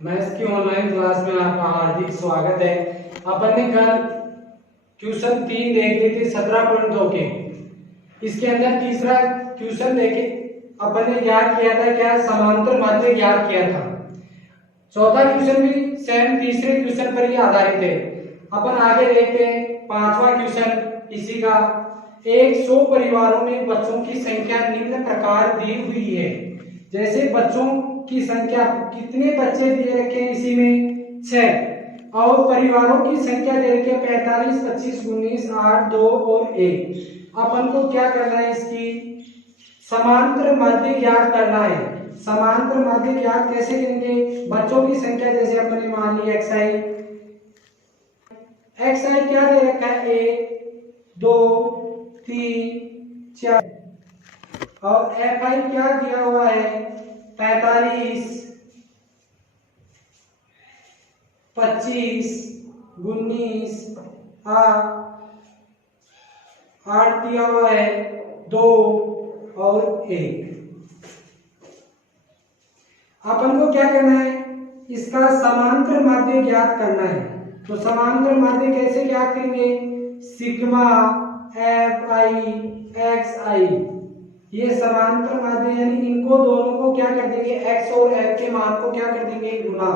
Maths की online class में आपका हार्दिक स्वागत है। अपन ने कल क्वेश्चन 3 देख ली थी 17.2 के। इसके अंदर तीसरा क्वेश्चन देखे अपन ने ज्ञात किया था, क्या समांतर माध्य ज्ञात किया था। चौथा क्वेश्चन भी सेम तीसरे क्वेश्चन पर ही आधारित है। अपन आगे देखते हैं पांचवा क्वेश्चन इसी का। 100 परिवारों में बच्चों की संख्या निम्न प्रकार दी हुई है। जैसे बच्चों की संख्या कितने बच्चे दिए रखे हैं इसी में 6 और परिवारों की संख्या दे रखी है 45, 25, 19, 8, 2 और 1। अपन को क्या करना है, इसकी समांतर माध्य ज्ञात करना है। समांतर माध्य ज्ञात कैसे करेंगे, बच्चों की संख्या जैसे अपन ने मान ली xi क्या दे रखा है 1 2 3 4 और fi क्या दिया हुआ है 45, 25, 19, 8 दिया हुआ है 2 और 1। अपन को क्या करना है, इसका समांतर माध्य ज्ञात करना है। तो समांतर माध्य कैसे ज्ञात करेंगे, सिग्मा fi xi, ये समांतर माध्य यानी इनको दोनों को क्या कर देंगे, x और f के मान को क्या कर देंगे गुना।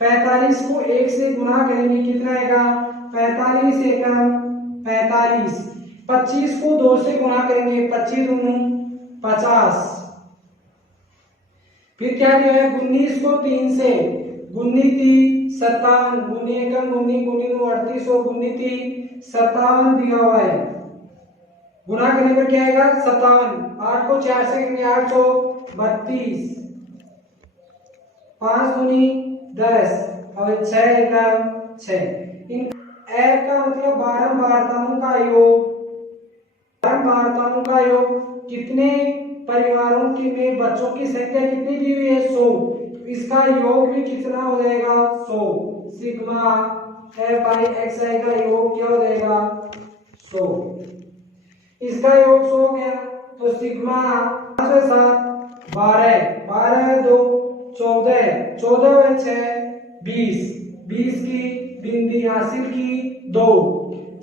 45 को 1 से गुना करेंगे कितना आएगा 45 एकम 45। 25 को 2 से गुना करेंगे 25 दूनी 50। फिर क्या दिया है 19 को 3 से गुनी 57, गुनी एकम गुनी गुनी 38 और गुनी 57 दिया हुआ है। गुना करने पर क्या आएगा 57। 8 को 4 से करेंगे 832, 5 दूनी 10 और 6 एकम 6। इन f का मतलब बारंबारताओं का योग। बारंबारताओं का योग कितने परिवारों की में बच्चों की संख्या कितनी दी हुई है 100, इसका योग भी कितना हो जाएगा 100। सिग्मा fi xi का योग क्या हो जाएगा 100। इसका योग 100 हो गया तो सिग्मा 5 7 12, 12 2 14, 14 6 20, 20 की बिंदी हासिल की 2,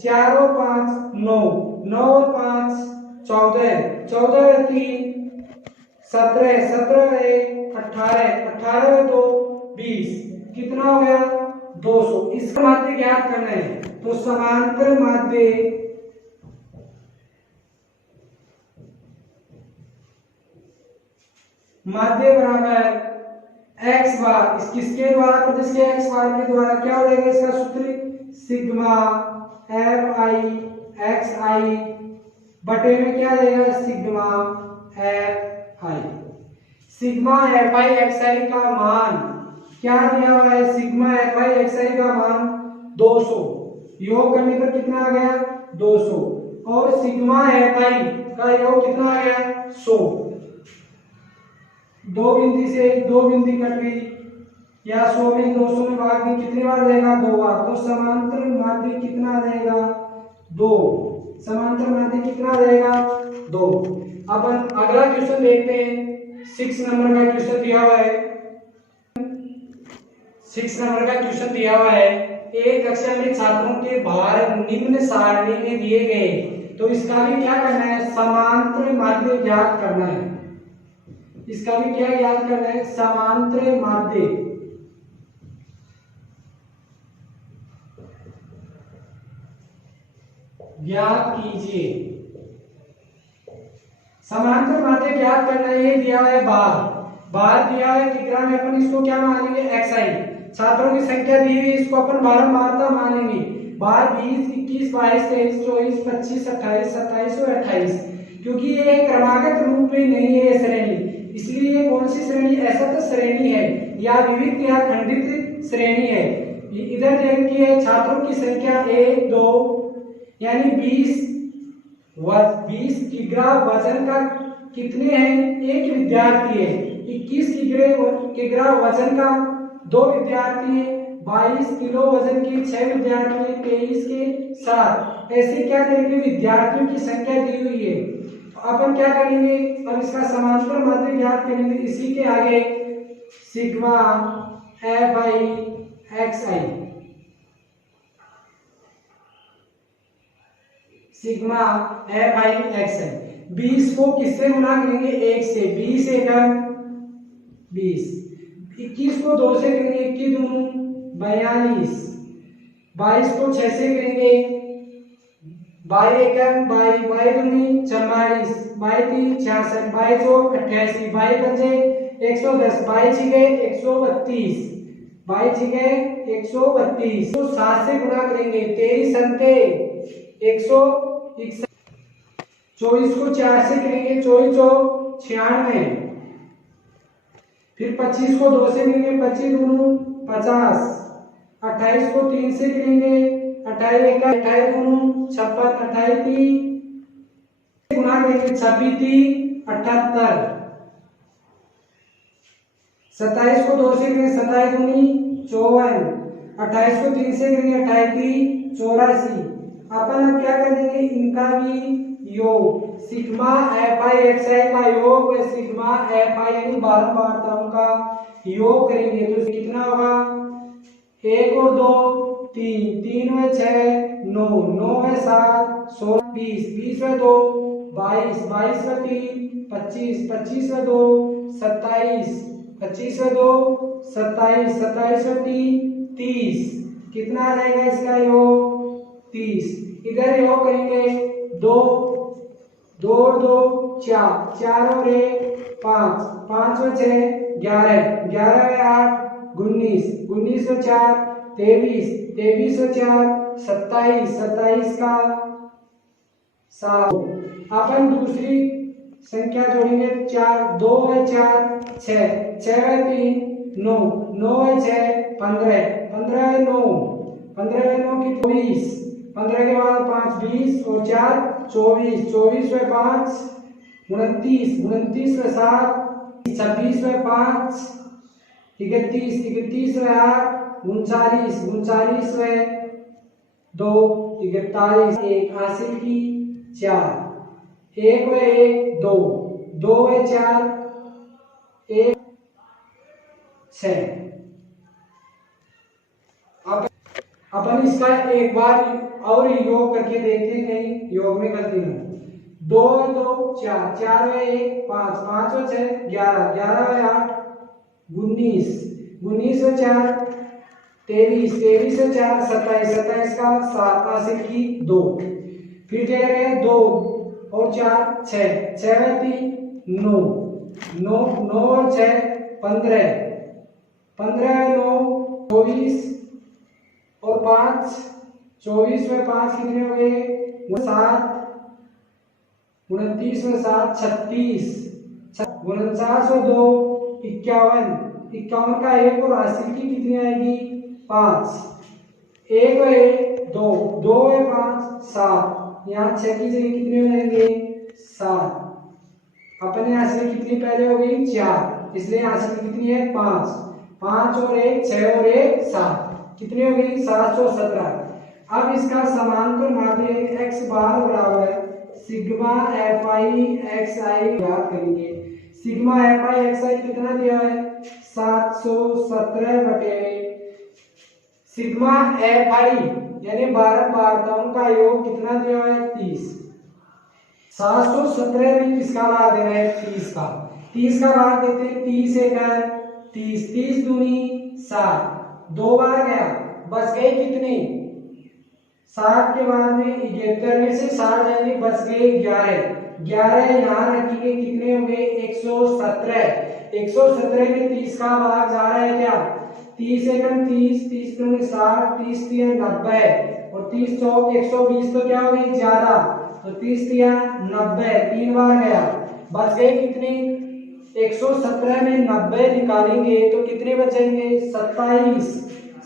4 और 5 9, 9 और 5 14, 14 और 3 17, 17 और 1 18, 18 और 2 20, कितना हो गया 200। इसका माध्य ज्ञात करना है। तो समांतर माध्य माध्य बराबर x बार, इस किसके द्वारा प्रदेश के x बार के द्वारा क्या हो जाएगा, इसका सूत्र सिग्मा fi xi बटे में क्या जाएगा sigma fi। Sigma fi xi का मान क्या दिया हुआ है, सिग्मा fi xi का मान 200, योग करने पर कितना आ गया 200 और सिग्मा fi का योग कितना आ गया 100। दो बिंदी से दो बिंदी कट गई, या 100 में 200 में भाग दी कितनी बार जाएगा 2 बार। तो समांतर माध्य कितना आ जाएगा 2, समांतर माध्य कितना आ जाएगा 2। अपन अगला क्वेश्चन देखते हैं 6 नंबर का क्वेश्चन दिया हुआ है। 6 नंबर का क्वेश्चन दिया हुआ है, एक कक्षा में छात्रों के भार निम्न सारणी में दिए गए। तो इसका भी क्या करना है, समांतर माध्य ज्ञात करना है। इसका भी क्या याद करना है, समांतर माध्य। ज्ञात कीजिए। समांतर माध्य ज्ञात करना है, ये दिया है बार दिया है कितना में अपन इसको क्या मानेंगे xi। छात्रों की संख्या दी हुई इसको अपन बारंबारता मानेंगे। बार 20 21 22 23 24 25 28 27 और 28, क्योंकि ये क्रमागत रूप में नहीं है ये श्रेणी, इसलिए ये कौन सी श्रेणी, असतत श्रेणी है या विविध या खंडित श्रेणी है। इधर देखिए छात्रों की संख्या 1 2 यानी 20 किग्रा वजन का कितने हैं, एक विद्यार्थी है। 21 किग्रा वजन का 2 विद्यार्थी है। 22 किलो वजन के 6 विद्यार्थी है। 23 के 7, ऐसे क्या करेंगे विद्यार्थियों की संख्या दी हुई है। अपन क्या करेंगे, अब इसका समांतर माध्य ज्ञात करेंगे। इसी के आगे sigma F I X I, sigma F I X I. 20 को किससे गुना करेंगे? 1 से, 20 एकम 20। 21 को 2 से करेंगे, 21 दूनी 42। 22 को 6 से करेंगे, 22 एकम 22, 22 दूनी 44, 22 तीन 66, 22 चौक 88, 22 पंजे 110, 22 छिके 132, 22 छिके 132 तो 7 से गुना करेंगे, 23 संते 161, 24 को 4 से करेंगे, 24 चौक 96, फिर 25 को 2 से करेंगे, 25 दूनी 50, 28 को 3 से करेंगे, 28 एक 28 दूनी 56, 28 तीन गुना करेंगे, 26 तीन 78, 27 को 2 से करेंगे, 27 दूनी 54, 28 को 3 से करेंगे, 28 तीन 84। अपन अब क्या कर देंगे? इनका भी योग, सिग्मा एफ आई एक्स आई का योग व सिग्मा एफ आई यानी बारंबारताओं का योग करेंगे तो कितना होगा? 1 और 2 3, 3 व 6 9, 9 व 7 16, 20, 20 व 2 22, 22 व 3 25, 25 व 2 27, 25 व 2 27, 27 व 3 30। कितना आ जाएगा इसका योग? 30। इधर योग करेंगे 2 2 और 2 4, 4 और 1 5, 5 व 6 11, 11 व 8 19, 19 व 4 23, 23 व 4 27, 27 का 7। अपन दूसरी संख्या जोड़ेंगे 4, 2 व 4 6, 6 व 3 9, 9 व 6 15, 15 व 9 15 व 9 की 24, 15 के बाद 5 20 और 4 24, 24 व 5 29, 29 व 7 26 व 5 31, 31 व 8 39, 39 व 2 41, 1 हासिल की 4, 1 व 1 2, 2 व 4 1 6। अपन इसका एक बार और योग करके देखते हैं, कहीं योग में गलती ना। 2 2 4, 4 व 1 5, 5 व 6 11, 11 व 8 19, 19 व 4 23, 23 व 4 27, 27 का 7 हासिल की 2। फिर क्या है 2 और 4 6, 6 व 3 9, 9 9 और 6 15, 15 व 9 24 और 5 24 व 5 कितने हो गए? 7 29 व 7 36, 49 व 2 51, 51 का 1 और हासिल की कितनी आएगी? 5, 1 व 1 2, 2 व 5 7, यहाँ 6 की जगह कितने हो जाएंगे? 7। अपने हासिल कितनी पहले हो गई? 4, इसलिए हासिल कितनी है? 5, 5 और 1 6 और 1 7, कितनी हो गई? 717। अब इसका समांतर माध्य x बार बराबर सिग्मा एफ आई एक्स आई याद करेंगे। सिग्मा एफ आई एक्स आई कितना दिया है? 717 बटे सिग्मा एफ आई यानी बारंबारताओं का योग कितना दिया है? 30। 717 में किसका भाग देना है? 30 का। 30 का भाग देते हैं, 30 एक 30, 30 दूनी 7, 2 बार गया, बच गए कितने? 7 के बाद में 71 में से 7 जाएंगे, बच गए 11, 11 यहाँ रखेंगे, कितने हो गए? 117। 117 में 30 का भाग जा रहा है क्या? 30 एकम 30, 30 दूनी 60, 30 तीन 90 और 30 चौक 120 तो क्या हो गई? ज्यादा, तो 30 तिया 90, 3 बार गया, बच गए कितने? 117 में 90 निकालेंगे तो कितने बचेंगे? 27।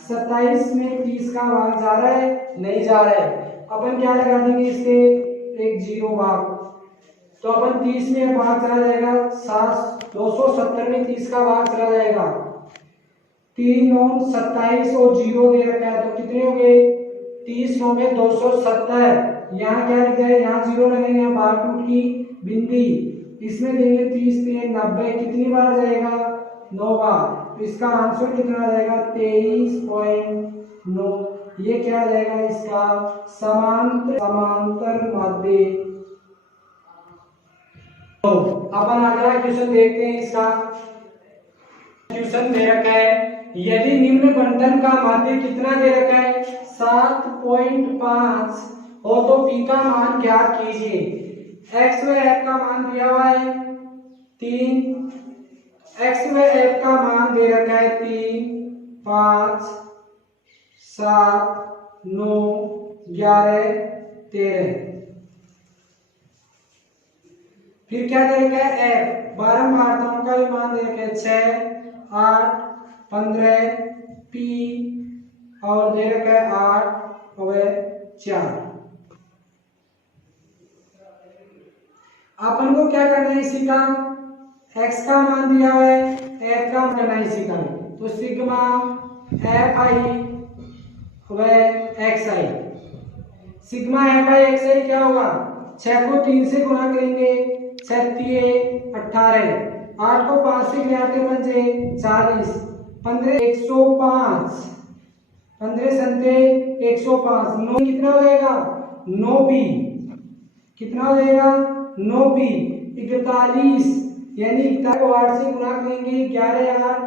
27 में 30 का भाग जा रहा है? नहीं जा रहा है। अपन क्या लगा देंगे इसके? एक 0 भाग, तो अपन 30 में भाग चला जाएगा 7, 270 में 30 का भाग चला जाएगा, 3 9 27 और 0 दे रखा है, तो कितने हो गए? 30 9 में 270। यहाँ क्या लिखा है? यहाँ 0 लगेंगे, यहाँ भाग टूट की बिंदी, इसमें देंगे 30 3 90, कितनी बार जाएगा? 9 बार। तो इसका आंसर कितना आ जाएगा 23.9। ये क्या आ जाएगा इसका समांतर माध्य। तो अपन अगला क्वेश्चन देखते हैं। इसका क्वेश्चन दे रखा है, यदि निम्न बंटन का माध्य कितना दे रखा है 7.5 हो तो पी का मान ज्ञात कीजिए। एक्स व एफ का मान दिया हुआ है 3, एक्स व एफ का मान दे रखा है 3, 5, 7, 9, 11, 13। फिर क्या दे रखा है एफ बारंबारताओं का भी मान दे रखा है 6, 8, 15, पी और दे रखा है 8 और 4। अपन को क्या करना है इसी का x का मान दिया हुआ है, f का मान करना है इसी का। तो सिग्मा एफ आई व X I, sigma F I X I क्या होगा 6 को 3 से गुणा करेंगे 6 3 18, 8 को 5 से घटाते बचे 40, 15 105, 15 संते 105, 9 कितना हो जाएगा 9b, कितना हो जाएगा 9b 41, यानी 41 को 8 से गुणा करेंगे 11 8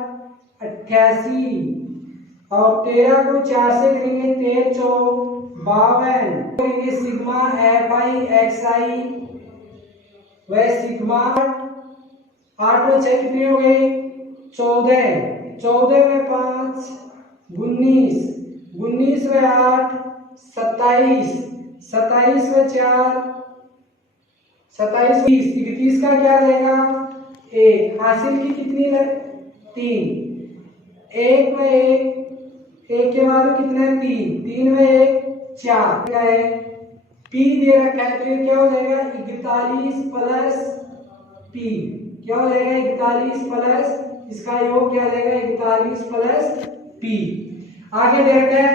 88 और 13 को 4 से करेंगे 13 4 52 करेंगे सिग्मा एफ आई एक्स आई व सिग्मा 8 में 6 कितने हो गए 14, 14 में 5 19, 19 में 8 27, 27 में 4 27 20, 31 का क्या रहेगा 1, हासिल की कितनी 3, 1 में 1 के बाद कितने 3, 3 में 1 4 क्या है पी दे रखा है। तो ये क्या हो जाएगा 41 प्लस पी, क्या हो जाएगा 41 प्लस इसका योग क्या हो जाएगा 41 प्लस पी। आगे दे रखा है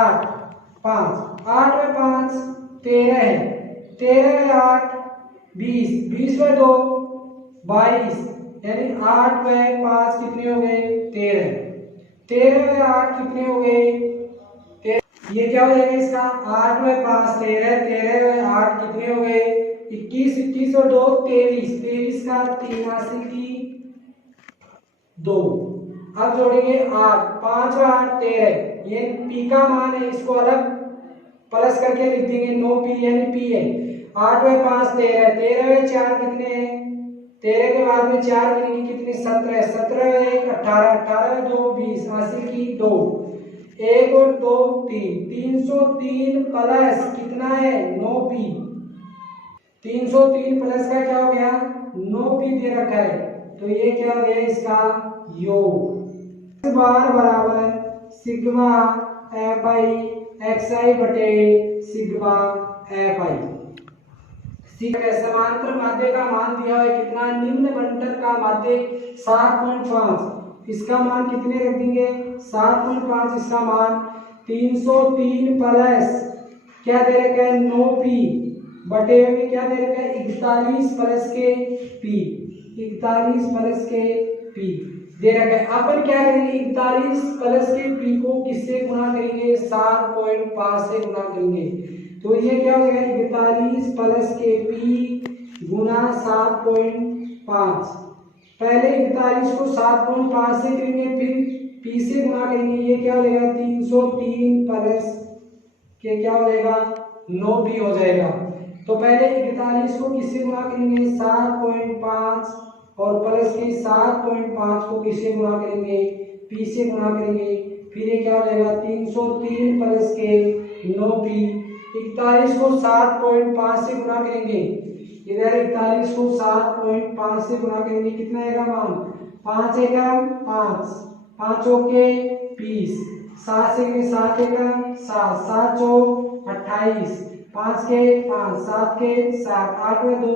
8 5, 8 में 5 13 है, 13 में 8 20, 20 में 2 22, यानी 8 में 5 कितने हो गए 13, 13 में 8 कितने हो गए 13, ये क्या हो जाएगा इसका 8 में 5 13, 13 में 8 कितने हो गए 21, 21 और 2 23, 23 का 3 हासिल की 2। अब जोड़ेंगे 8, 5 और 8 13, ये पी का मान है, इसको अलग प्लस करके लिख देंगे 9p यानी पी है। 8 में 5 13, 13 में 4 कितने हैं 13 के बाद में 4 करेंगे कितने 17, 17 में 1 18, 18 में 2 20, हासिल की 2, 1 और 2 3, 303 प्लस कितना है 9p, 303 प्लस का क्या हो गया 9p दे रखा है। तो ये क्या हो गया इसका योग बार बराबर सिग्मा एफ आई एक्स आई बटे सिग्मा एफ आई। समांतर माध्य का मान दिया है कितना, निम्न बंटन का माध्य 7.5, इसका मान कितने रख देंगे 7.5, इसका मान 303 प्लस क्या दे रखा है 9p बटे में क्या दे रखा है 41 प्लस के p, 41 प्लस के p दे रखा है। अपन क्या करेंगे 41 प्लस के p को किससे गुणा करेंगे 7.5 से गुणा करेंगे। तो ये क्या हो जाएगा 41 प्लस के p गुना 7.5, पहले 41 को 7.5 से करेंगे फिर p से गुणा करेंगे, ये क्या हो जाएगा 303 प्लस के क्या हो जाएगा 9p हो जाएगा। तो पहले 41 को किससे गुणा करेंगे 7.5 और प्लस के 7.5 को किससे गुणा करेंगे p से गुणा करेंगे, फिर ये क्या हो जाएगा 303 प्लस के 9p। 41 को 7.5 से गुणा करेंगे, इधर 41 को 7.5 से गुणा करेंगे कितना आएगा मान 5 एकम 5, 5 के 20, 7 से 7 एकम 7, 7 चौक 28, 5 के 5, 7 के 7, 8 में 2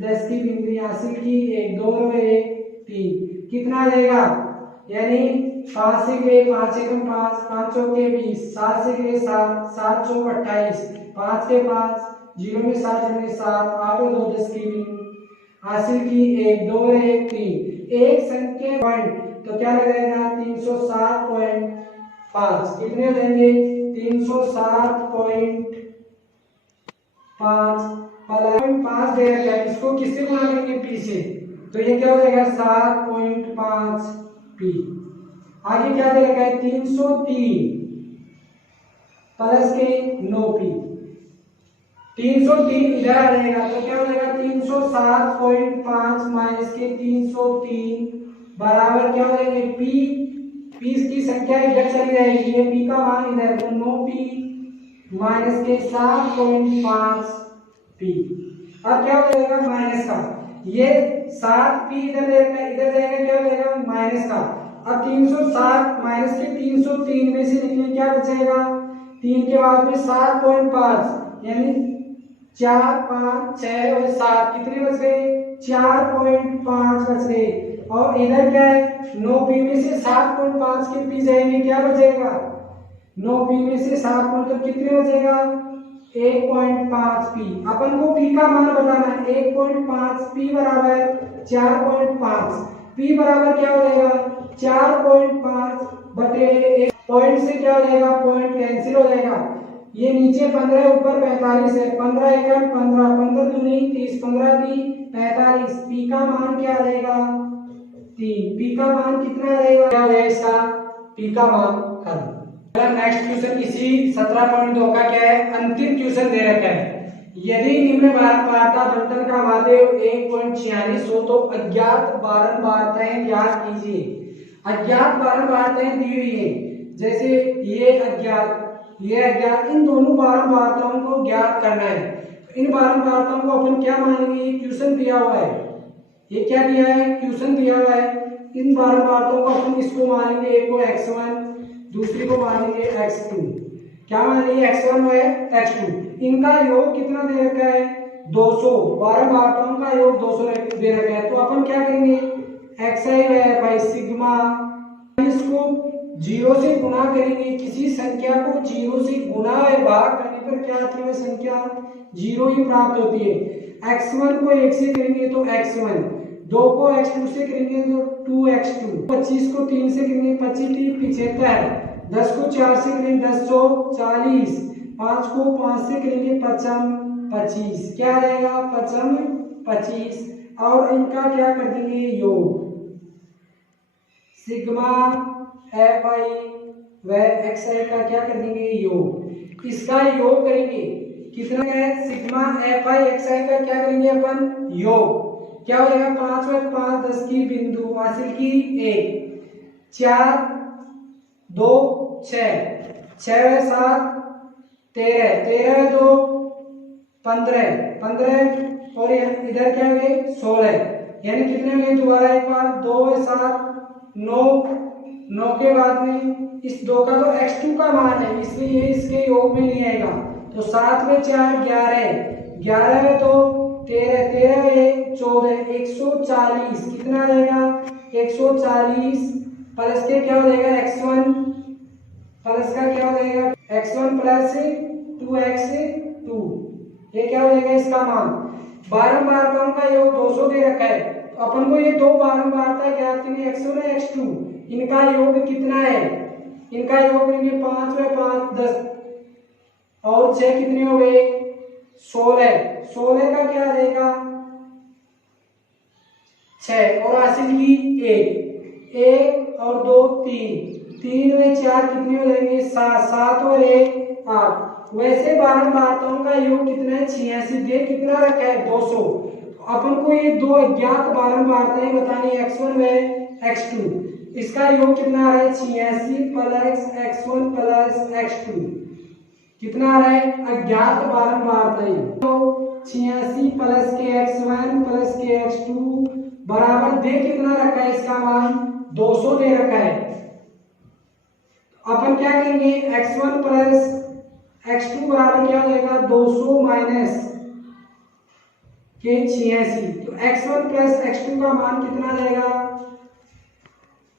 10 की गिनती हासिल की 1, 2 में 1 3, कितना आ जाएगा यानी 5 से गए 5 एकम 5, 5 चौके 20, 7 से गए 7, 7 चौक 28, 5 के 5, 0 में 7 में 7, 8 में 2 10 की हासिल की 1, 2 में 1 3, एक संख्या पॉइंट तो क्या लगेगा 307.5 कितने हो जाएंगे 307.5 5 दे रखा है, इसको किससे गुणा करेंगे पी से, तो ये क्या हो जाएगा 7.5 पी। आगे क्या दे रखा है 303 प्लस के 9 पी, 303 इधर आ जाएगा तो क्या हो जाएगा 307.5 माइनस के 303 बराबर क्या हो जाएंगे पी, पी की संख्या इधर चली जाएगी, ये पी का मान इधर तो 9 पी माइनस के 7.5 पी। अब क्या हो जाएगा माइनस का, ये 7 पी इधर जाएगा, इधर जाएगा क्या हो जाएगा माइनस का। अब 307 माइनस के 303 में से निकले क्या बचेगा 3 के बाद में 7.5 यानी 4 5 6 और 7 कितने बच गए 4.5 बच गए। और इधर क्या है 9 पी में से 7.5 के पी जाएंगे क्या बचेगा 9 पी में से 7 तो कितने बचेगा 1.5 पी। अपन को पी का मान बताना है 1.5 पी बराबर 4.5 पी बराबर क्या हो जाएगा 4.5 बटे 1 पॉइंट से क्या हो जाएगा पॉइंट कैंसिल हो जाएगा, ये नीचे 15 ऊपर 45 है 15 एकम 15 15 दूनी 30 15 दी 45 पी का मान क्या आ जाएगा 3 पी का मान कितना आ जाएगा क्या है इसका पी का मान खत्म। नेक्स्ट क्वेश्चन इसी 17.2 का क्या है अंतिम क्वेश्चन दे रखा है, यदि निम्न वार्ता बंटन का माध्य 1.46 हो तो अज्ञात बारंबारताएं ज्ञात कीजिए। अज्ञात बारंबारताएं दी हुई है, जैसे ये अज्ञात इन दोनों बारंबारताओं को ज्ञात करना है। इन बारंबारताओं को अपन क्या मानेंगे ये क्वेश्चन दिया हुआ है, ये क्या दिया है क्वेश्चन दिया हुआ है। इन बारंबारताओं को अपन इसको मानेंगे, एक को x1 दूसरी को मानेंगे x2, क्या मानेंगे x1 व x2। इनका योग कितना दे रखा है 200, बारंबारताओं का योग 200 दे रखा है। तो अपन क्या करेंगे xi बाई सिग्मा, इसको 0 से गुणा करेंगे, किसी संख्या को 0 से गुणा या भाग करने पर क्या आती है संख्या 0 ही प्राप्त होती है। x1 को 1 से करेंगे तो x1, 2 को x2 से करेंगे तो 2x2, 25 को 3 से करेंगे 25 75, 10 को 4 से करेंगे 10 40, 5 को 5 से करेंगे 25, क्या रहेगा 25। और इनका क्या कर देंगे योग, सिग्मा एफ आई व एक्स आई का क्या कर देंगे योग, इसका योग करेंगे कितना है सिग्मा एफ आई एक्स आई का क्या करेंगे अपन योग, क्या हो जाएगा 5 व 5 10 की बिंदु हासिल की 1, 4 2 6 6 व 7 13 13 व 2 15 15 और इधर क्या हो गए 16, यानी कितने हो गए दोबारा एक बार 2 व 7 9 9 के बाद में इस 2 का तो x2 का मान है इसलिए ये इसके योग में नहीं आएगा, तो 7 में 4 11 11 में तो 13 13 में 14 140 कितना रहेगा 140 प्लस के क्या हो जाएगा x1 प्लस का क्या हो जाएगा x1 प्लस 2x2, ये क्या हो जाएगा इसका मान। बारंबारताओं का योग 200 दे रखा है, तो अपन को ये दो बारंबारता ज्ञात करनी x1 और x2, इनका योग कितना है, इनका योग करेंगे 5 व 5 10 और 6 कितने हो गए 16, 16 का क्या रहेगा 6 और हासिल की 1 और 2 3 3 में 4 कितने हो जाएंगे 7 7 और 1 8। वैसे बारंबारताओं का योग कितना है 86, दे कितना रखा है 200। अपन को ये दो अज्ञात बारंबारताएं बतानी x1 व x2, इसका योग कितना आ रहा है 86 प्लस x1 प्लस x2, कितना आ रहा है अज्ञात बारंबारताएं तो 86 प्लस के x1 प्लस के x2 बराबर दे कितना रखा है इसका मान 200 दे रखा है। अपन क्या करेंगे x1 प्लस x2 बराबर क्या हो जाएगा 200 माइनस के 86, तो x1 प्लस x2 का मान कितना जाएगा,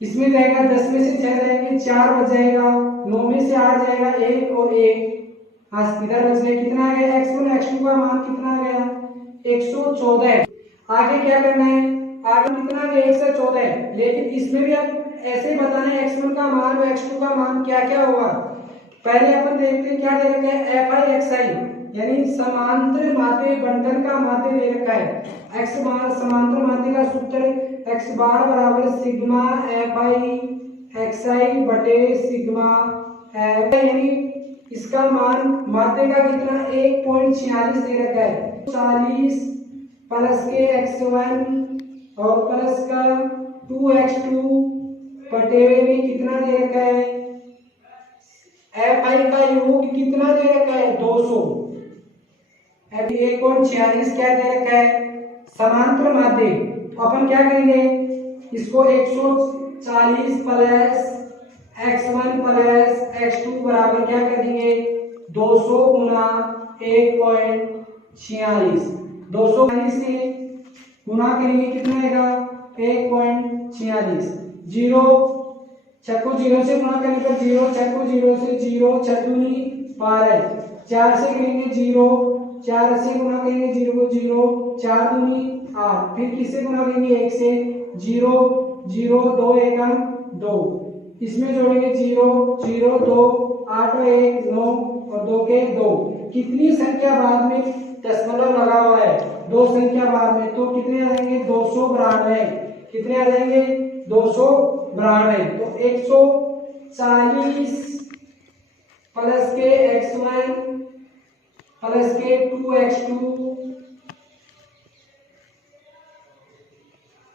इसमें जाएगा 10 में से 6 जाएंगे 4 बच जाएगा, 9 में से 8 जाएगा 1 और 1 इधर बच गया, कितना आ गया x1 x2 का मान कितना आ गया 114। आगे क्या करना है, आगे कितना आ गया 114, लेकिन इसमें भी अब ऐसे बताना है x1 का मान और x2 का मान क्या क्या होगा। पहले अपन देखते हैं क्या दे रखा है, fi xi यानी समांतर माध्य बंटन का माध्य दे रखा है। x बार समांतर माध्य का सूत्र x बार बराबर सिग्मा fi xi बटे सिग्मा f, यानी इसका मान माध्य का कितना 1.46 दे रखा है। 40 प्लस के x1 और प्लस का 2x2 बटे में कितना दे रखा है, fi का योग कितना दे रखा है 200। 1.46 क्या दे रखा है समांतर माध्य। तो अपन क्या करेंगे, इसको 140 प्लस x1 प्लस x2 बराबर क्या कर देंगे 200 गुना 1.46। 240 से गुना करेंगे कितना आएगा 1.46। 0 छक्को 0 से गुणा करने पर 0 छक्को 0 से 0 छक्कूनी 12। 4 से करेंगे 0, 4 से गुणा करेंगे 0 को 0, 4 दूनी 8। फिर किससे गुणा करेंगे 1 से 0 0 2 एकम 2, इसमें जोड़ेंगे 0 0 2 8 और 1 9 और 2 के 2। कितनी संख्या बाद में दशमलव लगा हुआ है, 2 संख्या बाद में, तो कितने आ जाएंगे 292। कितने आ जाएंगे 292। तो 140 प्लस के x1 प्लस के 2x2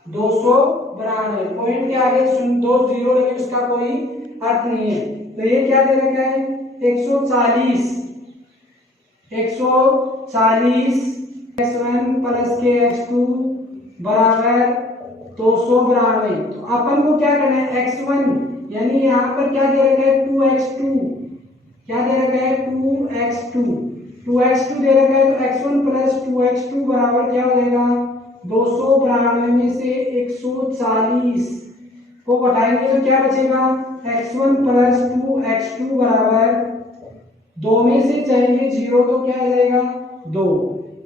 292। पॉइंट के आगे दो जीरो लगे उसका कोई अर्थ नहीं है। तो ये क्या दे रखा है 140 x1 प्लस के x2 बराबर 292। तो अपन को क्या करना है x1 यानी यहाँ पर क्या दे रखा है 2x2, क्या दे रखा है 2x2 दे रखा है। तो x1 प्लस 2x2 बराबर क्या हो जाएगा 292 में से 140 को घटाएंगे तो क्या बचेगा x1 प्लस 2x2 बराबर 2 में से जाएंगे 0 तो क्या आ जाएगा 2,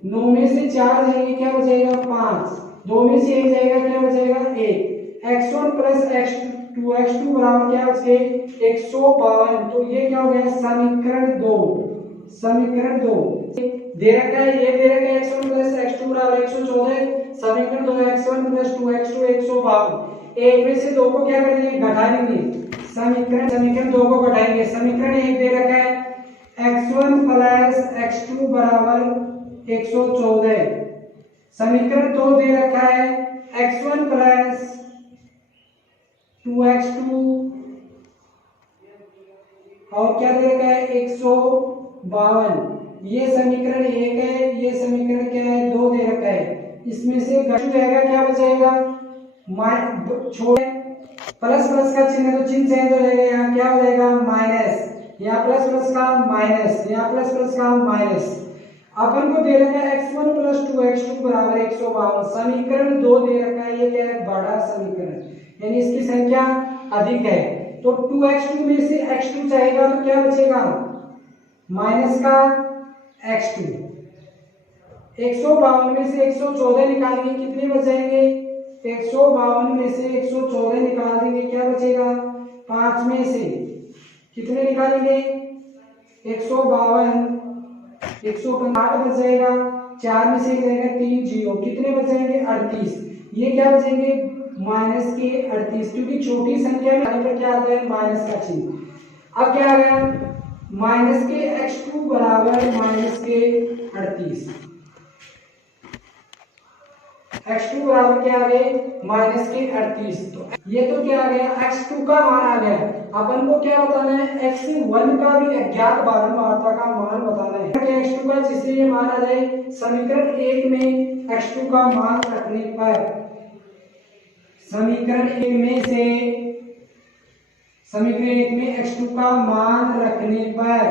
9 में से 4 जाएंगे क्या बचेगा 5, 2 में से 1 जाएगा क्या बचेगा 1। x1 प्लस 2x2 बराबर क्या बचे 152। तो ये क्या हो गया समीकरण 2। समीकरण 2 दे रखा है, ये दे रखा है x1 प्लस x2 बराबर 114। समीकरण 2 x1 प्लस 2x2 152। एक में से 2 को क्या करेंगे घटा देंगे, समीकरण 2 को घटाएंगे। समीकरण 1 दे रखा है x1 प्लस x2 बराबर 114। समीकरण 2 दे रखा है x1 प्लस 2x2 और क्या दे रखा है 152। ये समीकरण 1 है, ये समीकरण क्या है 2 दे रखा है। इसमें से घट जाएगा क्या बचेगा छोड़ प्लस प्लस का चिन्ह तो चिन्ह चेंज हो जाएगा, यहाँ क्या हो जाएगा माइनस, यहाँ प्लस प्लस का माइनस, यहाँ प्लस प्लस का माइनस। अपन को दे रखा है x1 प्लस 2x2 बराबर 152। समीकरण 2 दे रखा है, ये क्या है बड़ा समीकरण यानी इसकी संख्या अधिक है। तो 2x2 में से x2 जाएगा तो क्या बचेगा माइनस का x2। 152 में से 114 निकालेंगे कितने बचेंगे 152 में से 114 निकाल देंगे क्या बचेगा 5 में से कितने निकालेंगे 152 158 बचेगा, 4 में से जाएगा 3 जीरो, कितने बचेंगे 38। ये क्या बचेंगे माइनस के 38, क्योंकि छोटी संख्या में आने पर क्या आता है माइनस का चिन्ह। अब क्या आ गया माइनस के x2 बराबर माइनस के 38। x2 बराबर क्या आ गए माइनस के 38। तो ये तो क्या आ गया x2 का मान आ गया। अपन को क्या बताना है x1 का भी अज्ञात बारंबारता का मान बताना है x2 का, जिससे ये मान आ जाए समीकरण 1 में x2 का मान रखने पर, समीकरण 1 में x2 का मान रखने पर,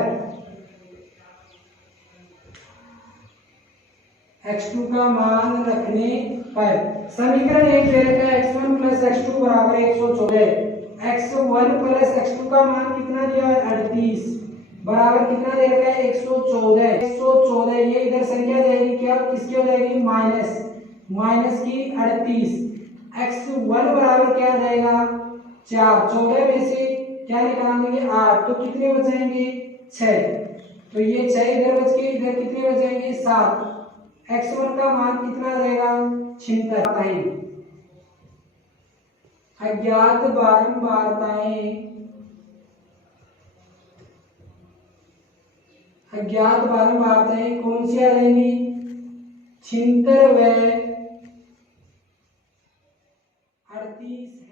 x2 का मान रखने पर समीकरण 1 दे रखा है x1 प्लस x2 बराबर 114। x1 प्लस x2 का मान कितना दिया है 38 बराबर कितना दे रखा है 114। ये इधर संख्या जाएगी क्या किसकी हो जाएगी माइनस की 38। x1 बराबर क्या आ जाएगा 4, 14 में से क्या निकालेंगे 8, तो कितने बचेंगे 6। तो ये 6 इधर बच के इधर कितने बचेंगे 7। x1 का मान कितना आ जाएगा 76। अज्ञात बारंबारताएं कौन सी आ जाएंगी 76 व 38